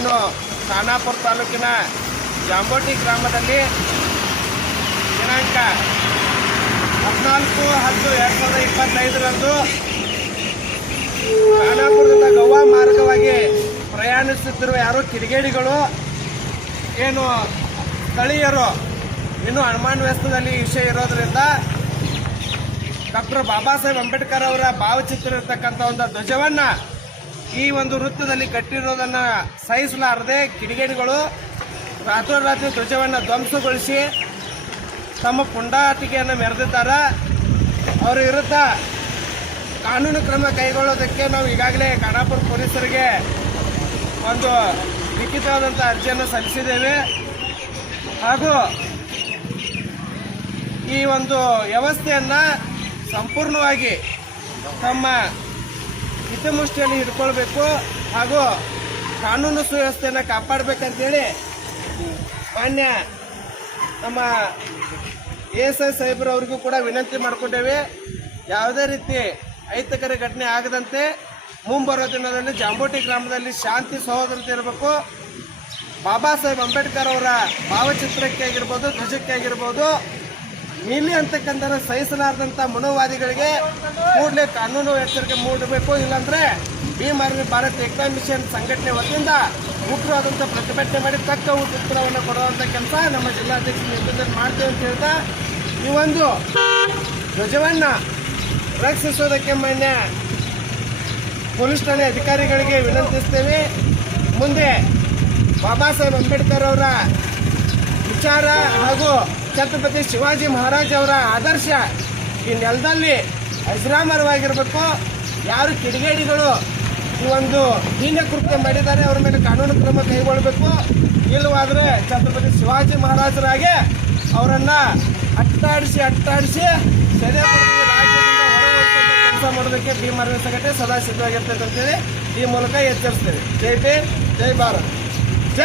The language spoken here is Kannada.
ಏನು ಖಾನಾಪುರ ತಾಲೂಕಿನ ಜಾಂಬೋಟಿ ಗ್ರಾಮದಲ್ಲಿ ದಿನಾಂಕ 14/10/2025 ಖಾನಾಪುರದಿಂದ ಗೋವಾ ಮಾರ್ಗವಾಗಿ ಪ್ರಯಾಣಿಸುತ್ತಿರುವ ಯಾರೋ ಕಿಡಿಗೇಡಿಗಳು ಏನು ಸ್ಥಳೀಯರು ಇನ್ನೂ ಅನುಮಾನಾಸ್ಪದದಲ್ಲಿ ವಿಷಯ ಇರೋದ್ರಿಂದ ಡಾಕ್ಟರ್ ಬಾಬಾ ಸಾಹೇಬ್ ಅಂಬೇಡ್ಕರ್ ಅವರ ಭಾವಚಿತ್ರ ಇರತಕ್ಕಂಥ ಒಂದು ಧ್ವಜವನ್ನು ಈ ಒಂದು ವೃತ್ತದಲ್ಲಿ ಕಟ್ಟಿರೋದನ್ನು ಸಹಿಸಲಾರದೆ ಕಿಡಿಗೇಡಿಗಳು ರಾತ್ರೋರಾತ್ರಿ ಧ್ವಜವನ್ನು ಧ್ವಂಸಗೊಳಿಸಿ ತಮ್ಮ ಪುಂಡಾಟಿಕೆಯನ್ನು ಮೆರೆದಿದ್ದಾರೆ. ಅವರ ವಿರುದ್ಧ ಕಾನೂನು ಕ್ರಮ ಕೈಗೊಳ್ಳೋದಕ್ಕೆ ನಾವು ಈಗಾಗಲೇ ಖಾನಾಪುರ ಪೊಲೀಸರಿಗೆ ಒಂದು ಲಿಖಿತವಾದಂಥ ಅರ್ಜಿಯನ್ನು ಸಲ್ಲಿಸಿದ್ದೇವೆ. ಹಾಗೂ ಈ ಒಂದು ವ್ಯವಸ್ಥೆಯನ್ನು ಸಂಪೂರ್ಣವಾಗಿ ತಮ್ಮ ಹಿತಮುಷ್ಟಿಯಲ್ಲಿ ಹಿಡ್ಕೊಳ್ಬೇಕು ಹಾಗೂ ಕಾನೂನು ಸುವ್ಯವಸ್ಥೆಯನ್ನು ಕಾಪಾಡಬೇಕಂತೇಳಿ ಮಾನ್ಯ ನಮ್ಮ ASI ಸಾಹೇಬ್ರವ್ರಿಗೂ ಕೂಡ ವಿನಂತಿ ಮಾಡಿಕೊಂಡೇವೆ. ಯಾವುದೇ ರೀತಿ ಅಹಿತಕರ ಘಟನೆ ಆಗದಂತೆ ಮುಂಬರುವ ದಿನದಲ್ಲಿ ಜಾಂಬೋಟಿ ಗ್ರಾಮದಲ್ಲಿ ಶಾಂತಿ ಸಹೋದರತೆ ಇರಬೇಕು. ಬಾಬಾ ಸಾಹೇಬ್ ಅಂಬೇಡ್ಕರ್ ಅವರ ಭಾವಚಿತ್ರಕ್ಕೆ ಆಗಿರ್ಬೋದು, ಧ್ವಜಕ್ಕೆ ಆಗಿರ್ಬೋದು, ನೀಲಿ ಅಂತಕ್ಕಂಥ ಸಹಿಸಲಾರದಂಥ ಮನೋವಾದಿಗಳಿಗೆ ಕೂಡಲೇ ಕಾನೂನು ಎಚ್ಚರಿಕೆ ಮೂಡಬೇಕು. ಇಲ್ಲಾಂದರೆ ಭೀಮ್ ಆರ್ಮಿ ಭಾರತ್ ಏಕತಾ ಮಿಷನ್ ಸಂಘಟನೆ ವತಿಯಿಂದ ಉಗ್ರವಾದಂಥ ಪ್ರತಿಭಟನೆ ಮಾಡಿ ತಕ್ಕ ಉತ್ತರವನ್ನು ಕೊಡುವಂಥ ಕೆಲಸ ನಮ್ಮ ಜಿಲ್ಲಾಧ್ಯಕ್ಷ ನೇತೃತ್ವದಲ್ಲಿ ಮಾಡ್ತೇವೆ ಅಂತ ಹೇಳ್ತಾ ಈ ಒಂದು ಧ್ವಜವನ್ನು ರಕ್ಷಿಸೋದಕ್ಕೆ ಮಾನ್ಯ ಪೊಲೀಸ್ ಠಾಣೆ ಅಧಿಕಾರಿಗಳಿಗೆ ವಿನಂತಿಸ್ತೇವೆ. ಮುಂದೆ ಬಾಬಾ ಸಾಹೇಬ್ ಅಂಬೇಡ್ಕರ್ ಅವರ ವಿಚಾರ ಹಾಗೂ ಛತ್ರಪತಿ ಶಿವಾಜಿ ಮಹಾರಾಜ್ ಅವರ ಆದರ್ಶ ಈ ನೆಲದಲ್ಲಿ ಅಜರಾಮರವಾಗಿರಬೇಕು. ಯಾರು ಕಿಡಿಗೇಡಿಗಳು ಈ ಒಂದು ಹೀನ ಕೃತ್ಯ ಮಾಡಿದ್ದಾರೆ ಅವರ ಮೇಲೆ ಕಾನೂನು ಕ್ರಮ ಕೈಗೊಳ್ಳಬೇಕು. ಇಲ್ಲವಾದರೆ ಛತ್ರಪತಿ ಶಿವಾಜಿ ಮಹಾರಾಜರಾಗೆ ಅವರನ್ನು ಅಟ್ಟಾಡಿಸಿ ಸೆರೆ ರಾಜ್ಯದಿಂದ ಹೊರಗೆ ಕೆಲಸ ಮಾಡೋದಕ್ಕೆ ಭೀಮ್ ಆರ್ಮಿ ಸಂಘಟನೆ ಸದಾ ಸಿದ್ಧವಾಗಿರ್ತದೆ ಅಂತೇಳಿ ಈ ಮೂಲಕ ಎಚ್ಚರಿಸ್ತೇವೆ. ಜೈ ಭೀಮ್, ಜೈ ಭಾರತ್.